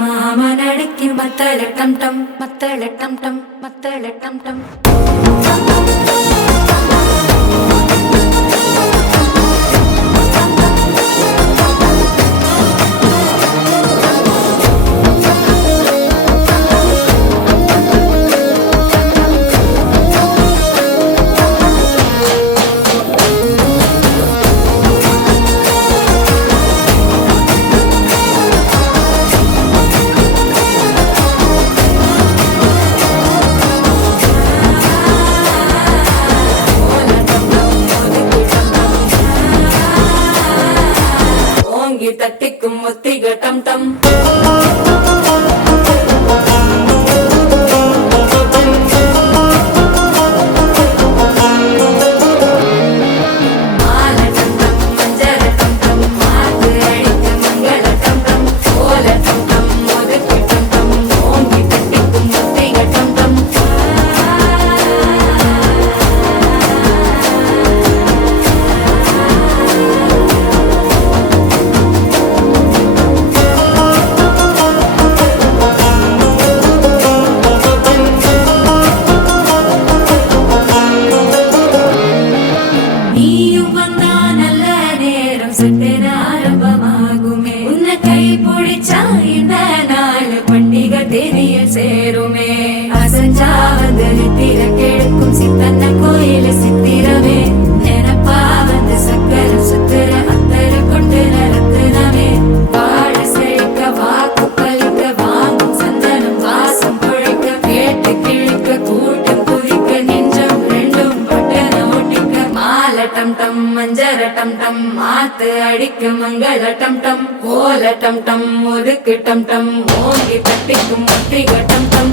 மாமன் அடிக்கி மத்தள டம் டம் மத்தள டம் டம் மத்தள டம் டம். தட்டிக்கும் ஒத்திக டம் டம். ஆரம்பமாகுமே உன்னை கை பிடிச்சா இந்த நாள் பண்டிகை தெரியல் சேருமே. அசஞ்சா வந்து நித்திர கெடுக்கும் சித்தன்ன கோயில சித்திரமே. நினப்பா வந்து சக்கர சுத்திர அத்தர கொண்டு நடத்துனவே. வாழ செழிக்க வாக்கு பலிக்க வாங்கும் சந்தனம் வாசம் பொழைக்க. கேட்டு கிழிக்க கூட்டம் குதிக்க நெஞ்சம் ரெண்டும் பட்டன ஒட்டிக்க. மாலை டம் டம் மஞ்சர டம் டம் மாத்து அடிக்க மங்கள டம் டம். ஓல டம் டம் ஒதுக்கு டம் டம் ஓங்கி தட்டிக்கும் ஒத்திக டம் டம்.